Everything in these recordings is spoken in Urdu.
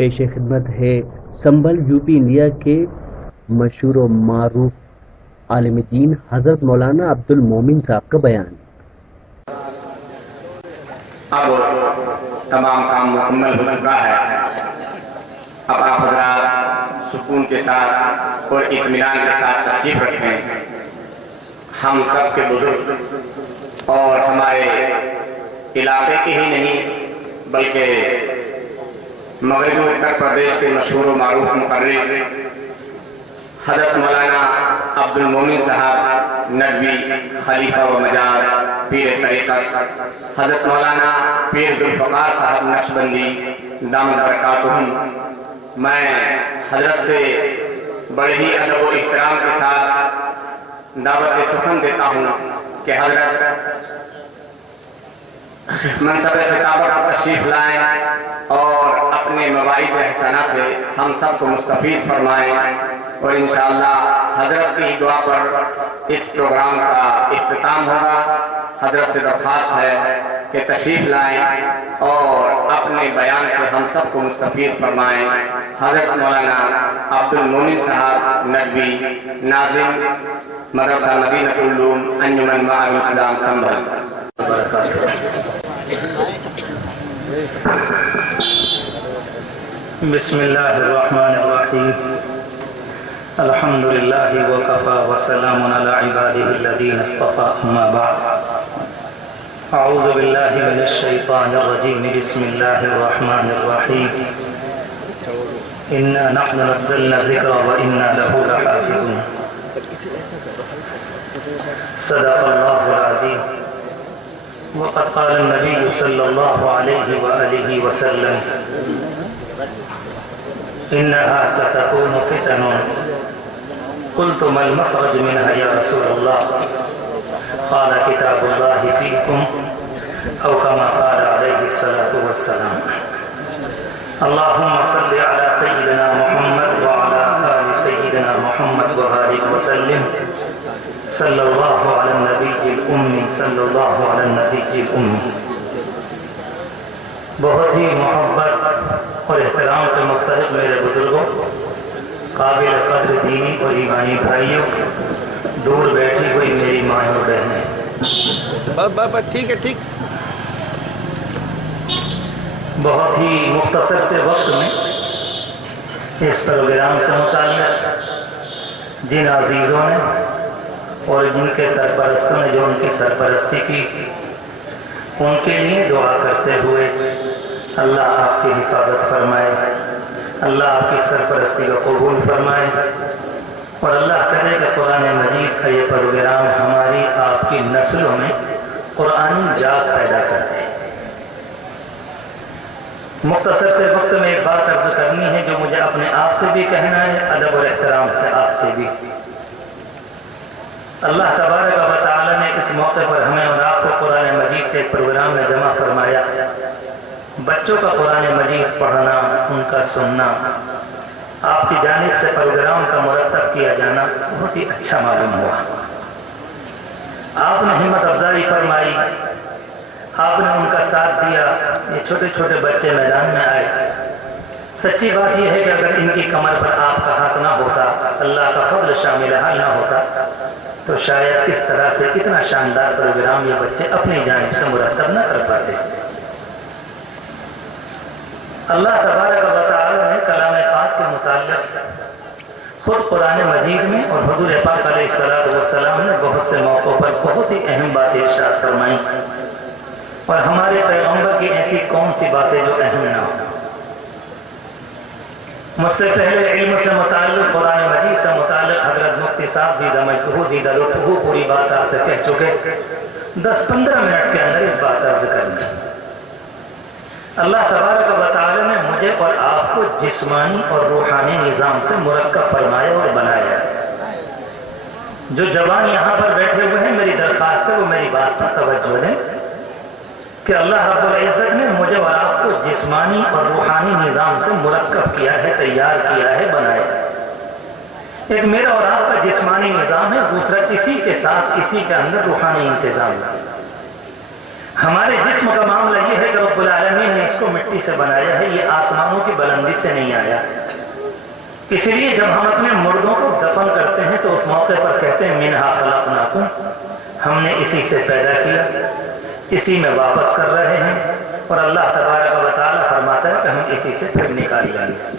پیش خدمت ہے سنبھل یوپی انڈیا کے مشہور و معروف عالم دین حضرت مولانا عبد المومن صاحب کا بیان۔ اب تمام کام مکمل ہو چکا ہے، اب آپ حضرات سکون کے ساتھ اور اطمینان کے ساتھ تشریف رکھیں۔ ہم سب کے بزرگ اور ہمارے علاقے کے ہی نہیں بلکہ مغربی اتر پردیش کے مشہور و معروف مقرر حضرت مولانا عبد المومن صاحب ندوی خلیفہ و مجاز پیر طریقت، حضرت مولانا پیر ذوالفقار صاحب نقشبندی دامت برکاتہم، میں حضرت سے بڑے ہی ادب و احترام کے ساتھ دعوت سخن دیتا ہوں کہ حضرت منصب خطابت پر تشریف لائیں اور اپنے مواعظ حسنہ سے ہم سب کو مستفیض فرمائیں، اور انشاءاللہ حضرت کی دعا پر اس پروگرام کا اختتام ہوگا۔ حضرت سے درخواست ہے کہ تشریف لائیں اور اپنے بیان سے ہم سب کو مستفیض فرمائیں۔ حضرت مولانا عبد المومن صاحب ندوی، ناظم مدرسہ مدینہ العلوم انجمن معارف الاسلام سنبھل۔ بسم اللہ الرحمن الرحیم، الحمد للہ وکفی وسلام علی عبادہ الذین اصطفی، اما بعد، اعوذ باللہ من الشیطان الرجیم، بسم اللہ الرحمن الرحیم، انا نحن نزلنا الذکر وانا لہ لحافظون، صدق اللہ العظیم۔ وقد قال النبي صلى الله عليه وآله وسلم إنها ستكون فتن، قلت ما المخرج منها يا رسول الله؟ قال كتاب الله فيكم، أو كما قال عليه الصلاة والسلام۔ اللهم صل على سيدنا محمد وعلى آل سيدنا محمد وبارك وسلم، صلی اللہ علی النبی الأمی، صلی اللہ علی النبی الأمی۔ بہت ہی محبت اور احترام کے مستحق میرے بزرگوں، قابل قدر دینی اور ایمانی بھائیوں، دور بیٹھی ہوئی میری مائیں اور بہنیں، ٹھیک ہے ٹھیک۔ بہت ہی مختصر سے وقت میں اس پروگرام سے متعلق جن عزیزوں نے اور جن کے سرپرستوں نے جو ان کی سرپرستی کی، ان کے لیے دعا کرتے ہوئے اللہ آپ کی حفاظت فرمائے، اللہ آپ کی سرپرستی کو قبول فرمائے، اور اللہ کرے کہ قرآن مجید کا یہ پروگرام ہماری آپ کی نسلوں میں قرآنی جاگ پیدا کر دے۔ مختصر سے وقت میں ایک بات عرض کرنی ہے جو مجھے اپنے آپ سے بھی کہنا ہے، ادب اور احترام سے آپ سے بھی۔ اللہ تبارک و تعالی نے اس موقع پر ہمیں اور آپ کو قرآن مجید کے ایک پروگرام میں جمع فرمایا۔ بچوں کا قرآن مجید پڑھنا، ان کا سننا، آپ کی جانب سے پروگرام کا مرتب کیا جانا بہت ہی اچھا معلوم ہوا۔ آپ نے ہمت افزائی فرمائی، آپ نے ان کا ساتھ دیا، یہ چھوٹے چھوٹے بچے میدان میں آئے۔ سچی بات یہ ہے کہ اگر ان کی کمر پر آپ کا ہاتھ نہ ہوتا، اللہ کا فضل شامل حال نہ ہوتا، تو شاید اس طرح سے اتنا شاندار پروگرام یہ بچے اپنی جانب سے مرتب نہ کر پاتے۔ اللہ تبارک و تعالی نے کلام پاک کے متعلق خود قرآن مجید میں اور حضور پاک علیہ السلام نے بہت سے موقعوں پر بہت ہی اہم باتیں ارشاد فرمائیں، اور ہمارے پیغمبر کی ایسی کون سی باتیں جو اہم نہ ہو۔ مجھ سے پہلے علم سے متعلق، قرآن مجید سے متعلق حضرت مفتی صاحب زیدہ مجدہ زیدہ لطفہ پوری بات آپ سے کہہ چکے۔ 10-15 منٹ کے اندر ایک بات عرض کرنا۔ اللہ تبارک و تعالی نے مجھے اور آپ کو جسمانی اور روحانی نظام سے مرکب فرمایا اور بنایا۔ جو جوان یہاں پر بیٹھے ہوئے ہیں، میری درخواست ہے وہ میری بات پر توجہ دیں کہ اللہ رب العزت نے مجھے اور آپ کو جسمانی اور روحانی نظام سے مرکب کیا ہے، تیار کیا ہے، بنایا ہے۔ ایک میرا اور آپ کا جسمانی نظام ہے، دوسرا اسی کے ساتھ اسی کے اندر روحانی انتظام ہے۔ ہمارے جسم کا معاملہ یہ ہے کہ رب العالمین نے اس کو مٹی سے بنایا ہے، یہ آسمانوں کی بلندی سے نہیں آیا۔ اسی لیے جب ہم اپنے مردوں کو دفن کرتے ہیں تو اس موقع پر کہتے ہیں منہا خلقناکم، ہم نے اسی سے پیدا کیا، اسی میں واپس کر رہے ہیں، اور اللہ تبارک و تعالیٰ فرماتا ہے کہ ہم اسی سے پھر نکال لیں گے۔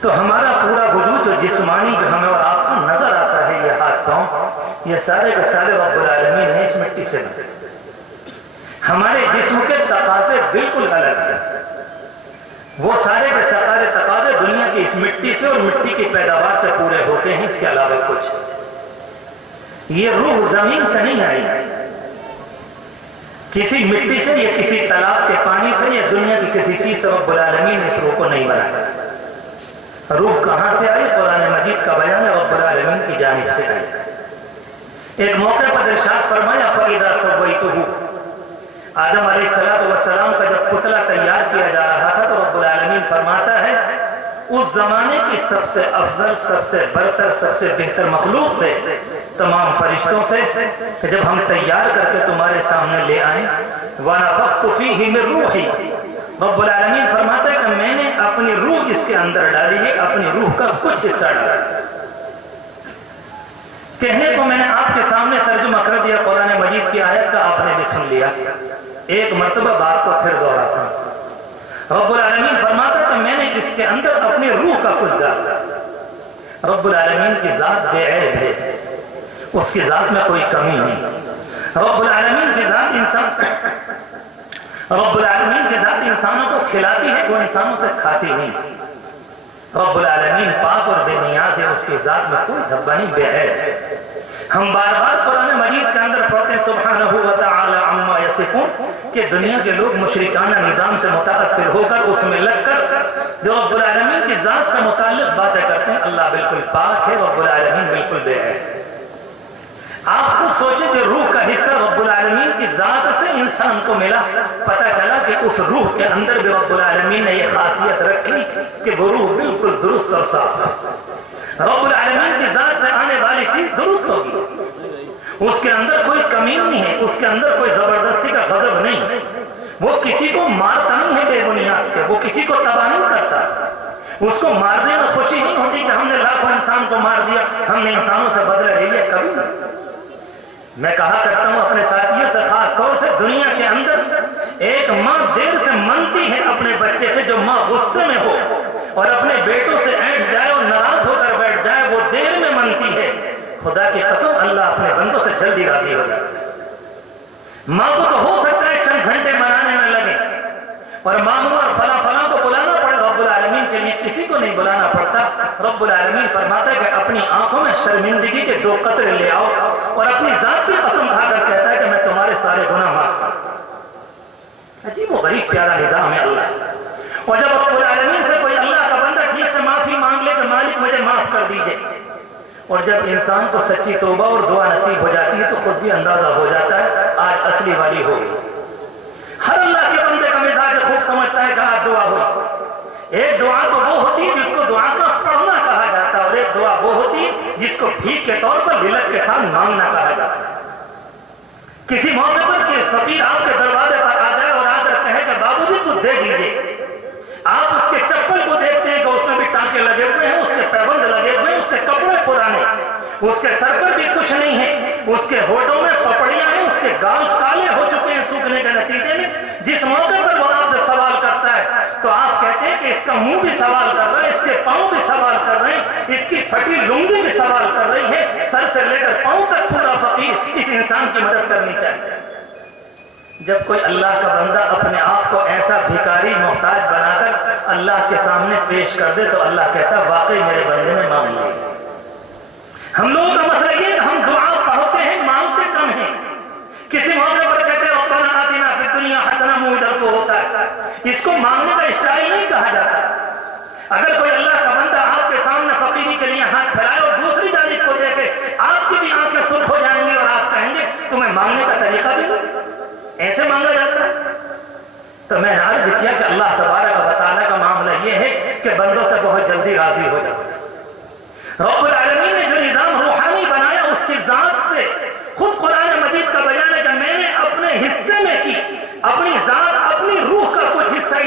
تو ہمارا پورا وجود جو جسمانی جو ہمیں اور آپ کو نظر آتا ہے، یہ ہاتھ پاؤں، یہ سارے کے سارے رب العالمین نے اس مٹی سے بنائے۔ ہمارے جسم کے تقاضے بالکل الگ ہیں، وہ سارے کے سارے تقاضے دنیا کی اس مٹی سے اور مٹی کی پیداوار سے پورے ہوتے ہیں، اس کے علاوہ کچھ۔ یہ روح زمین سے نہیں آئی، کسی مٹی سے یا کسی تالاب کے پانی سے یا دنیا کی کسی چیز سے رب العالمین نے اس روح کو نہیں بنایا۔ روح کہاں سے آئی؟ قرآن مجید کا بیان ہے، رب العالمین کی جانب سے آئی۔ ایک موقع پر ارشاد فرمایا فَإِذَا سَوَّيْتُهُ، آدم علیہ السلام کا جب پتلا تیار کیا جا رہا تھا تو رب العالمین فرماتا ہے اس زمانے کی سب سے افضل، سب سے برتر، سب سے بہتر مخلوق سے، تمام فرشتوں سے، کہ جب ہم تیار کر کے تمہارے سامنے لے آئیں وَنَفَخْتُ فِيهِ مِن رُوحِي، رب العالمین فرماتا ہے کہ میں نے اپنی روح اس کے اندر ڈالی ہے، اپنی روح کا کچھ حصہ ڈالا۔ کہنے کو میں نے آپ کے سامنے ترجمہ کر دیا قرآن مجید کی آیت کا، آپ نے بھی سن لیا، ایک مرتبہ بات کو پھر دوہراتا ہوں۔ رب العالمین فرماتا کہ میں نے اس کے اندر اپنی روح کا کچھ ڈالا۔ رب العالمین کی ذات بے عیب ہے، اس کی ذات میں کوئی کمی نہیں۔ رب العالمین کی ذات انسانوں کو کھلاتی ہے، وہ انسانوں سے کھاتی نہیں۔ رب العالمین پاک اور بے نیاز ہے، اس کی ذات میں کوئی دھبا نہیں، بے عیب ہے۔ ہم بار بار قرآن مجید کے اندر پڑھتے ہیں سبحانہ وتعالی عما یصفون، کہ دنیا کے لوگ مشرکانہ نظام سے متاثر ہو کر اس میں لگ کر جو رب العالمین کی ذات سے متعلق باتیں کرتے ہیں۔ اللہ بالکل پاک ہے، رب العالمین بالکل بے عیب۔ آپ خود سوچیں کہ روح کا حصہ رب العالمین کی ذات سے انسان کو ملا، پتہ چلا کہ اس روح کے اندر بھی رب العالمین نے یہ خاصیت رکھی کہ وہ روح بالکل درست اور صاف ہے۔ رب العالمین کی ذات سے آنے والی چیز درست ہوگی، اس کے اندر کوئی کمی نہیں ہے، اس کے اندر کوئی زبردستی کا غضب نہیں، وہ کسی کو مارتا نہیں ہے بے بنیاد کے، وہ کسی کو تباہ نہیں کرتا، اس کو مارنے میں خوشی نہیں ہوتی کہ ہم نے لاکھوں انسان کو مار دیا، ہم نے انسانوں سے بدلہ لے لیا، کبھی نہیں۔ میں کہا کرتا ہوں اپنے ساتھیوں سے، خاص طور سے دنیا کے اندر ایک ماں دیر سے منتی ہے اپنے بچے سے، جو ماں غصے میں ہو اور اپنے بیٹوں سے اینٹ جائے اور ناراض ہو کر بیٹھ جائے، وہ دیر میں منتی ہے۔ خدا کی قسم اللہ اپنے بندوں سے جلدی راضی ہو جاتا ہے۔ ماں کو تو ہو سکتا ہے چند گھنٹے منانے میں لگے اور ماموں اور فلاں فلاں کو بلانا پڑے، رب العالمین کے لیے کسی کو نہیں بلانا پڑتا۔ رب العالمین فرماتا ہے کہ اپنی آنکھوں میں شرمندگی کے 2 قطرے لے آؤ اور اپنی ذات کی قسم کھا کر کہتا ہے کہ میں تمہارے سارے گناہ معاف کرتا ہوں۔ عجیب و غریب پیارا نظام ہے اللہ۔ اور جب رب العالمین سے کوئی اللہ کا بندہ ٹھیک سے معافی مانگ لے کہ مالک مجھے معاف کر دیجئے، اور جب انسان کو سچی توبہ اور دعا نصیب ہو جاتی ہے تو خود بھی اندازہ ہو جاتا ہے آج اصلی والی ہوگی۔ ہر اللہ کے بندے کا مزاج خوب سمجھتا ہے کہ آج دعا ہوئی۔ ایک دعا تو وہ ہوتی ہے جس کو دعا کا پڑھنا کہا جاتا ہے، اور ایک دعا وہ ہوتی ہے جس کو بھیک کے طور پر للت کے ساتھ مانگنا کہا جاتا ہے۔ کسی موقع پر کہ فقیر آپ کے دروازے پر آ جائے اور آ کر کہے کہ بابو جی کچھ دے دیجیے، آپ اس کے چپل کو دیکھتے ہیں کہ اس میں بھی ٹانکے لگے ہوئے ہیں، اس کے پیبند لگے ہوئے ہیں، اس کے کپڑے پرانے، اس کے سر پر بھی کچھ نہیں ہے، اس کے ہونٹوں میں پپڑیاں ہیں، اس کے گال کالے ہو چکے ہیں سوکھنے کے نتیجے میں۔ جس موقع پر وہ آپ سے سوال کرتا ہے تو آپ کہتے ہیں کہ اس کا منہ بھی سوال کر رہا ہے، اس کے پاؤں بھی سوال کر رہے ہیں، اس کی پھٹی لنگی بھی سوال کر رہی ہے، سر سے لے کر پاؤں تک پورا فقیر اس انسان کی مدد کرنی چاہیے۔ جب کوئی اللہ کا بندہ اپنے آپ کو ایسا بھکاری محتاج بنا کر اللہ کے سامنے پیش کر دے تو اللہ کہتا ہے واقعی میرے بندے نے مانگ لیا۔ ہم لوگوں کا مسئلہ یہ ہے کہ ہم دعا پڑھتے ہیں مانگتے کم ہیں۔ کسی موقع پر کہتے ہیں ربنا آتنا فی الدنیا حسنہ، منہ ادھر کو ہوتا ہے، اس کو مانگنے کا اسٹائل نہیں کہا جاتا۔ اگر کوئی اللہ کا بندہ آپ کے سامنے فقیری کے لیے ہاتھ پھیلائے اور دوسری جانب کو دیکھے، آپ کی بھی آنکھیں سرخ ہو جائیں گی اور آپ کہیں گے تمہیں مانگنے کا طریقہ بھی نہیں، ایسے مانگا جاتا ہے۔ تو میں نے عرض کیا کہ اللہ تبارک و تعالیٰ کا معاملہ یہ ہے کہ بندوں سے بہت جلدی راضی ہو جاتا ہے۔ رب العالمین نے جو نظام روحانی بنایا اس کی ذات سے، خود قرآن مجید کا بیان ہے کہ میں نے اپنے حصے میں کی، اپنی ذات اپنی روح کا کچھ